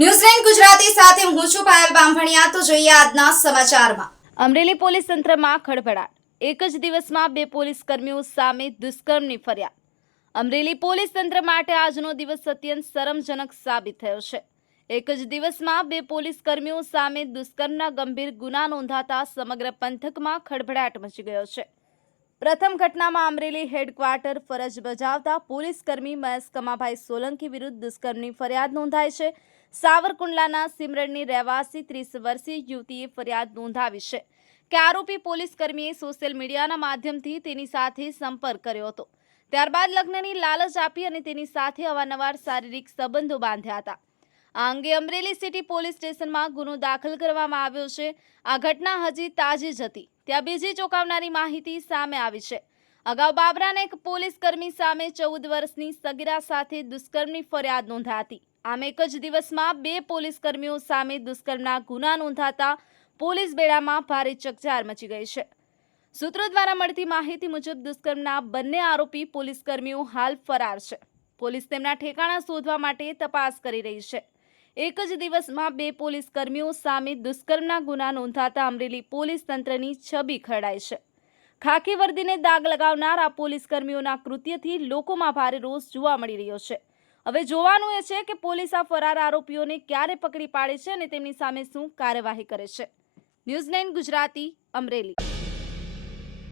ન્યૂઝલેન્ડ ગુજરાતી સાથે હું છું પાયલ બામભણિયા. તો જોઈએ આજના સમાચારમાં. અમરેલી પોલીસ તંત્રમાં ખળભળાટ. એક જ દિવસમાં બે પોલીસ કર્મીઓ સામે દુષ્કર્મની ફરિયાદ. અમરેલી પોલીસ તંત્ર માટે આજનો દિવસ અત્યંત શરમજનક સાબિત થયો છે. એક જ દિવસમાં બે પોલીસ કર્મીઓ સામે દુષ્કર્મના ગંભીર ગુના નોંધાતા સમગ્ર પંથકમાં ખળભળાટ મચી ગયો છે. પ્રથમ ઘટનામાં અમરેલી હેડક્વાર્ટર ફરજ બજાવતા પોલીસ કર્મી મહેશ કમાભાઈ સોલંકી વિરુદ્ધ દુષ્કર્મની ફરિયાદ નોંધાઈ છે. સાવરકુંડલાના સિમરણની રહેવાસી ત્રીસ વર્ષીય યુવતીએ ફરિયાદ નોંધાવી છે કે આરોપી પોલીસ કર્મીએ સોશિયલ મીડિયાના માધ્યમથી તેની સાથે સંપર્ક કર્યો હતો. ત્યારબાદ લગ્નની લાલચ આપી અને તેની સાથે અવારનવાર શારીરિક સંબંધો બાંધ્યા હતા. આ અંગે અમરેલી સિટી પોલીસ સ્ટેશનમાં ગુનો દાખલ કરવામાં આવ્યો છે. આ ઘટના હજી તાજી જ હતી. ત્યાં બીજી ચોંકાવનારી માહિતી સામે આવી છે. અગાઉ બાબરાના એક પોલીસ કર્મી સામે ચૌદ વર્ષની સગીરા સાથે દુષ્કર્મની ફરિયાદ નોંધાઈ હતી આમ એક જ દિવસમાં બે પોલીસ કર્મીઓ સામે દુષ્કર્મના ગુના નોંધાતા પોલીસ બેડામાં ભારે ચકચાર મચી ગઈ છે. સૂત્રો દ્વારા મળતી માહિતી મુજબ દુષ્કર્મના બંને આરોપી પોલીસ કર્મીઓ હાલ ફરાર છે. પોલીસ તેમના ઠેકાણા શોધવા માટે તપાસ કરી રહી છે. એક જ દિવસમાં બે પોલીસ કર્મીઓ સામે દુષ્કર્મના ગુના નોંધાતા અમરેલી પોલીસ તંત્રની છબી ખરડાય છે. ખાકી વર્દીને દાગ લગાવનાર આ પોલીસ કર્મીઓના કૃત્યથી લોકોમાં ભારે રોષ જોવા મળી રહ્યો છે. હવે જોવાનું એ છે કે પોલીસ આ ફરાર આરોપીઓને ક્યારે પકડી પાડે છે અને તેમની સામે શું કાર્યવાહી કરે છે. News nine Gujarati, Amreli.